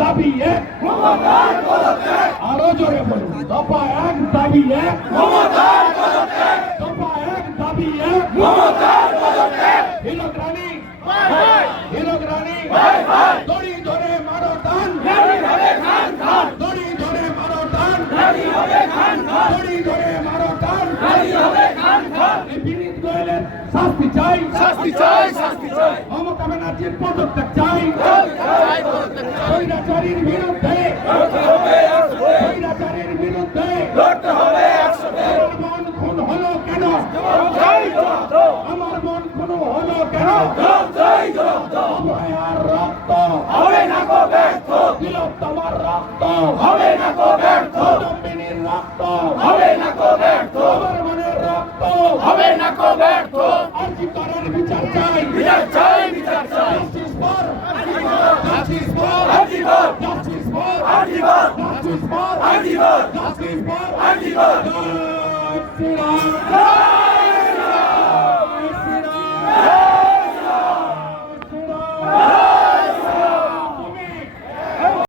দাবি এক, আরো জোরে বলুন, দফা এক দাবি এক, দফা এক দাবি এক, হিরক রানী, হিরক রানী, দড়ি ধরে মারো টান, দড়ি ধরে মারো টান, দড়ি ধরে মারো টান, এই বিনীত গোয়েলের শাস্তি চাই, মমতা ব্যানার্জির পদত্যাগ চাই, স্বৈরাচারীর বিরুদ্ধে, স্বৈরাচারীর বিরুদ্ধে আমার মন খুন হলো কেন, আমার মন খুন হলো কেন, অভয়ার রক্ত তিলোত্তমার রক্ত দম্বিনীর রক্ত আমার মনের রক্ত আরজি করার বিচার চাই, Justice for Justice for Justice for Justice for Justice for